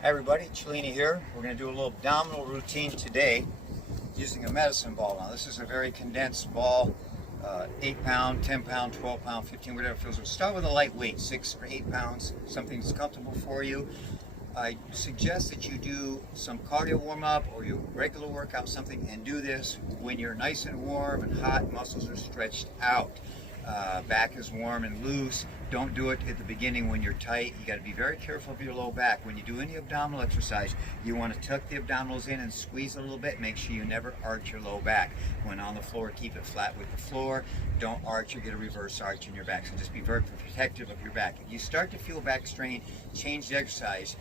Hi everybody, Cellini here. We're going to do a little abdominal routine today using a medicine ball. Now this is a very condensed ball, 8 pound, 10 pound, 12 pound, 15, whatever it feels. We'll start with a light weight, 6 or 8 pounds, something that's comfortable for you. I suggest that you do some cardio warm-up or your regular workout, something, and do this when you're nice and warm and hot, muscles are stretched out. Back is warm and loose. Don't do it at the beginning when you're tight. You got to be very careful of your low back. When you do any abdominal exercise, you want to tuck the abdominals in and squeeze a little bit. Make sure you never arch your low back. When on the floor, keep it flat with the floor. Don't arch or get a reverse arch in your back. So just be very protective of your back. If you start to feel back strain, change the exercise.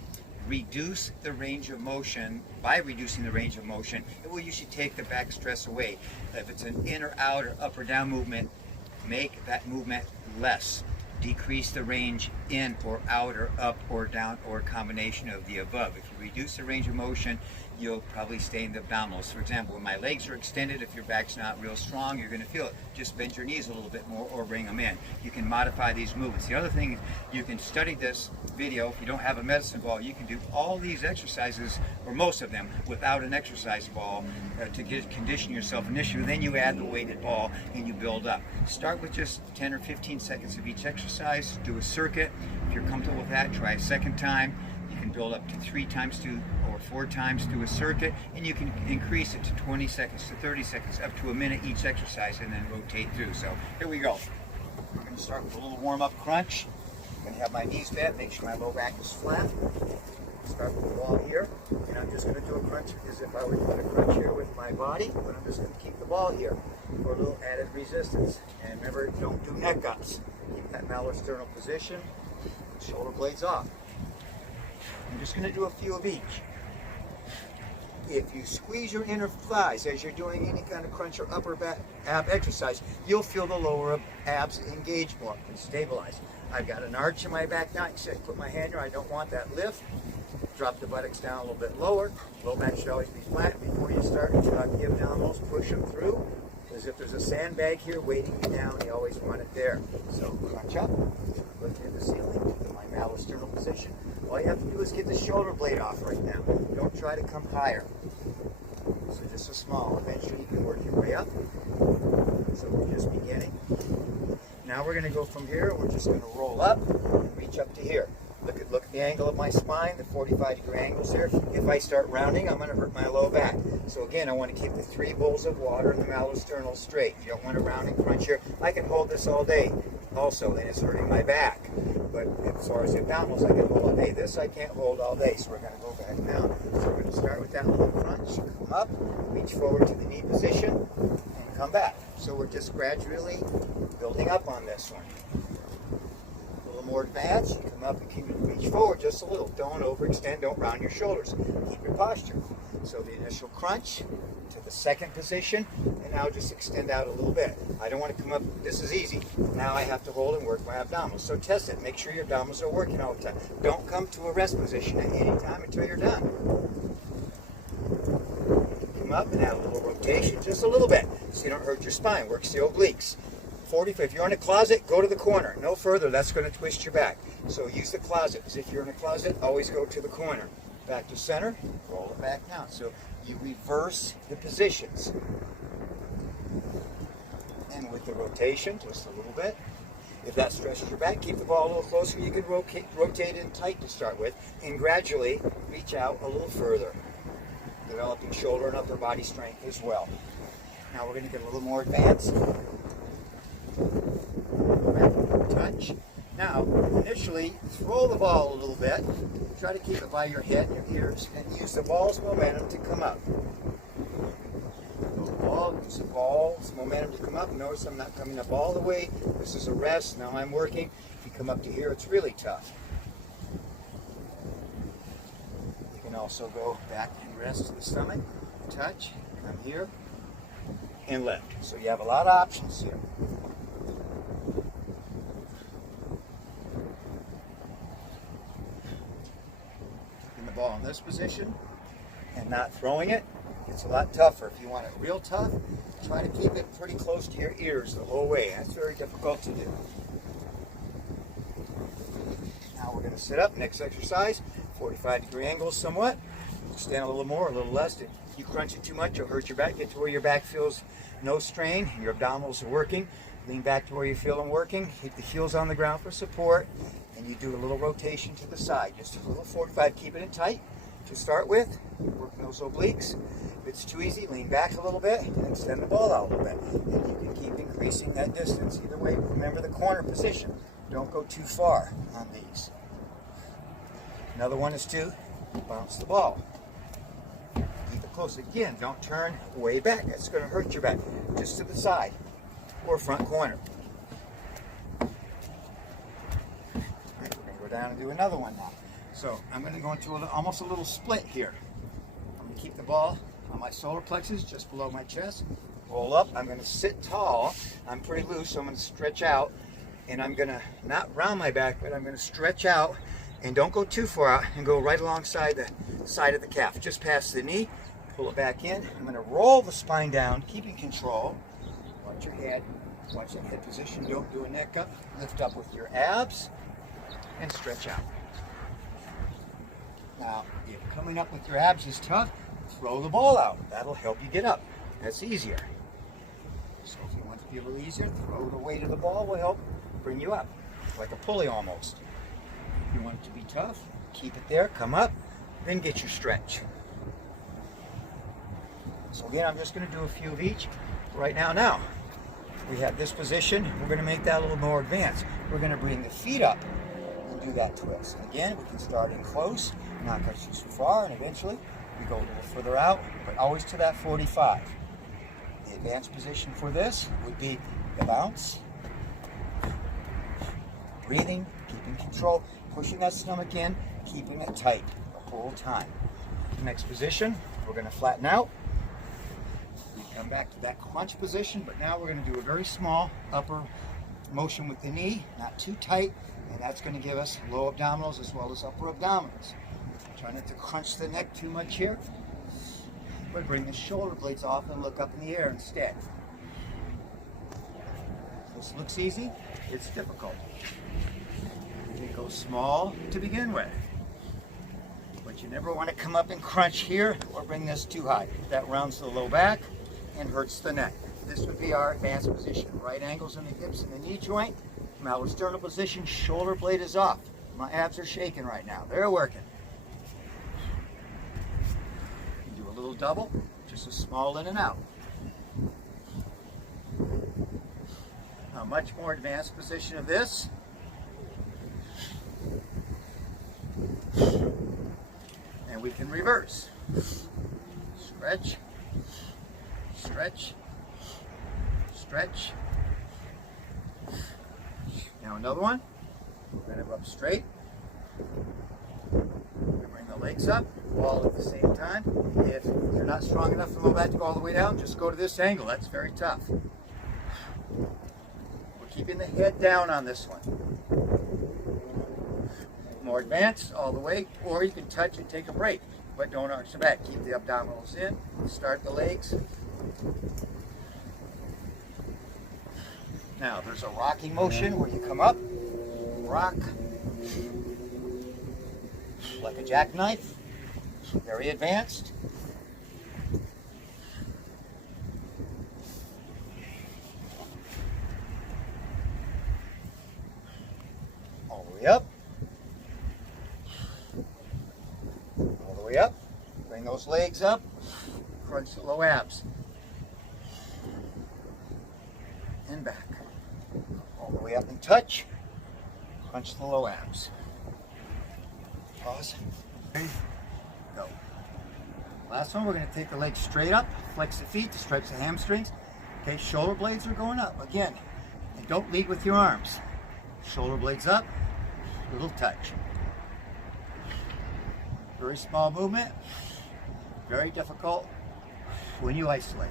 Reduce the range of motion. By reducing the range of motion, it will usually take the back stress away. If it's an in or out or up or down movement, make that movement less. Decrease the range in or out or up or down or a combination of the above. If you reduce the range of motion, you'll probably stay in the abdominals. For example, when my legs are extended, if your back's not real strong, you're going to feel it. Just bend your knees a little bit more or bring them in. You can modify these movements. The other thing, you can study this video. If you don't have a medicine ball, you can do all these exercises, or most of them, without an exercise ball to condition yourself initially. Then you add the weighted ball and you build up. Start with just 10 or 15 seconds of each exercise. Do a circuit. If you're comfortable with that, try a second time. You can build up to 3 times or 4 times to a circuit, and you can increase it to 20 seconds to 30 seconds, up to a minute each exercise, and then rotate through. So here we go. We're going to start with a little warm-up crunch. I'm going to have my knees bent, make sure my low back is flat. Start with the ball here, and I'm just going to do a crunch as if I were doing a crunch here with my body, but I'm just going to keep the ball here for a little added resistance. And remember, don't do neck ups. Keep that malosternal position, shoulder blades off. I'm just going to do a few of each. If you squeeze your inner thighs as you're doing any kind of crunch or upper back ab exercise, you'll feel the lower abs engage more and stabilize. I've got an arch in my back now. You see I put my hand here. I don't want that lift. Drop the buttocks down a little bit lower. Low back should always be flat. Before you start, tuck the abdominals, push them through. As if there's a sandbag here waiting you down, you always want it there. So crunch up, look at the ceiling, to my malosternal position. All you have to do is get the shoulder blade off right now. Don't try to come higher. So just a small. Eventually you can work your way up. So we're just beginning. Now we're going to go from here. We're just going to roll up and reach up to here. Look at the angle of my spine, the 45-degree angles there. If I start rounding, I'm going to hurt my low back. So again, I want to keep the 3 bowls of water in the malosternal straight. You don't want to round and crunch here. I can hold this all day also, and it's hurting my back. But as far as the abdominals, I can hold all day. This I can't hold all day, so we're going to go back now. So we're going to start with that little crunch. Come up, reach forward to the knee position, and come back. So we're just gradually building up on this one. More advanced, you come up and keep reach forward just a little. Don't overextend, don't round your shoulders. Keep your posture. So the initial crunch to the second position, and now just extend out a little bit. I don't want to come up, this is easy. Now I have to hold and work my abdominals. So test it, make sure your abdominals are working all the time. Don't come to a rest position at any time until you're done. Come up and add a little rotation, just a little bit, so you don't hurt your spine. Works the obliques. 45. If you're in a closet, go to the corner. No further, that's going to twist your back. So use the closet. Because if you're in a closet, always go to the corner. Back to center, roll it back down. So you reverse the positions. And with the rotation, just a little bit. If that stretches your back, keep the ball a little closer. You can rotate in tight to start with, and gradually reach out a little further. Developing shoulder and upper body strength as well. Now we're going to get a little more advanced. Go back and touch. Now, initially, throw the ball a little bit. Try to keep it by your head and your ears, and use the ball's momentum to come up. Use the ball's momentum to come up. Notice I'm not coming up all the way. This is a rest. Now I'm working. If you come up to here, it's really tough. You can also go back and rest to the stomach. Touch. Come here. And lift. So you have a lot of options here. Ball in this position and not throwing it, it's a lot tougher. If you want it real tough, try to keep it pretty close to your ears the whole way. That's very difficult to do. Now we're going to sit up. Next exercise, 45-degree angles somewhat. Stand a little more, a little less. If you crunch it too much, you'll hurt your back. Get to where your back feels no strain. Your abdominals are working. Lean back to where you feel them working. Keep the heels on the ground for support. And you do a little rotation to the side. Just a little 45, keeping it tight to start with. Working those obliques. If it's too easy, lean back a little bit and extend the ball out a little bit. And you can keep increasing that distance. Either way, remember the corner position. Don't go too far on these. Another one is to bounce the ball. Keep it close. Again, don't turn way back. That's going to hurt your back. Just to the side or front corner. All right, we're going to go down and do another one now. So I'm going to go into almost a little split here. I'm going to keep the ball on my solar plexus just below my chest. Roll up. I'm going to sit tall. I'm pretty loose, so I'm going to stretch out. And I'm going to not round my back, but I'm going to stretch out. And don't go too far out, and go right alongside the side of the calf, just past the knee. Pull it back in. I'm going to roll the spine down, keeping control. Watch your head. Watch that head position. Don't do a neck up. Lift up with your abs and stretch out. Now, if coming up with your abs is tough, throw the ball out. That'll help you get up. That's easier. So if you want it to be a little easier, throw the weight of the ball will help bring you up, like a pulley almost. If you want it to be tough, keep it there, come up, then get your stretch. So again, I'm just going to do a few of each right now. Now, we have this position. We're going to make that a little more advanced. We're going to bring the feet up and do that twist. Again, we can start in close, not go too far, and eventually we go a little further out, but always to that 45. The advanced position for this would be the bounce, breathing, keeping control, pushing that stomach in, keeping it tight the whole time. Next position, we're going to flatten out. We come back to that crunch position, but now we're going to do a very small upper motion with the knee, not too tight, and that's going to give us low abdominals as well as upper abdominals. Try not to crunch the neck too much here, but bring the shoulder blades off and look up in the air instead. This looks easy, it's difficult. It goes small to begin with, but you never want to come up and crunch here or bring this too high. That rounds the low back and hurts the neck. This would be our advanced position. Right angles in the hips and the knee joint. Malleus sternal position, shoulder blade is off. My abs are shaking right now. They're working. You can do a little double, just a small in and out. A much more advanced position of this. And we can reverse. Stretch, stretch, stretch. Now another one. We're going to go up straight. We bring the legs up, all at the same time. If you're not strong enough for low back to go all the way down, just go to this angle. That's very tough. We're keeping the head down on this one. More advanced all the way, or you can touch and take a break, but don't arch the back. Keep the abdominals in, start the legs. Now there's a rocking motion where you come up, rock, like a jackknife, very advanced. All the way up. All the way up. Bring those legs up. Crunch the low abs. And back. All the way up and touch. Crunch the low abs. Pause. Ready? Go. Last one, we're going to take the legs straight up. Flex the feet to stretch the hamstrings. Okay, shoulder blades are going up. Again, and don't lead with your arms. Shoulder blades up. Little touch. Very small movement. Very difficult when you isolate.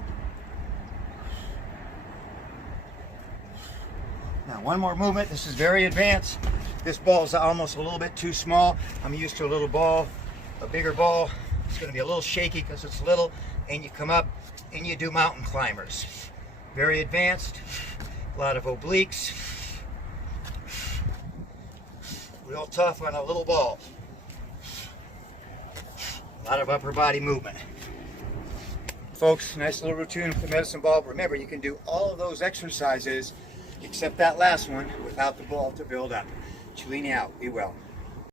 Now one more movement. This is very advanced. This ball is almost a little bit too small. I'm used to a little ball, a bigger ball. It's going to be a little shaky because it's little, and you come up and you do mountain climbers. Very advanced, a lot of obliques. Real tough on a little ball. A lot of upper body movement. Folks, nice little routine with the medicine ball. Remember, you can do all of those exercises except that last one without the ball to build up. Cellini out. Be well.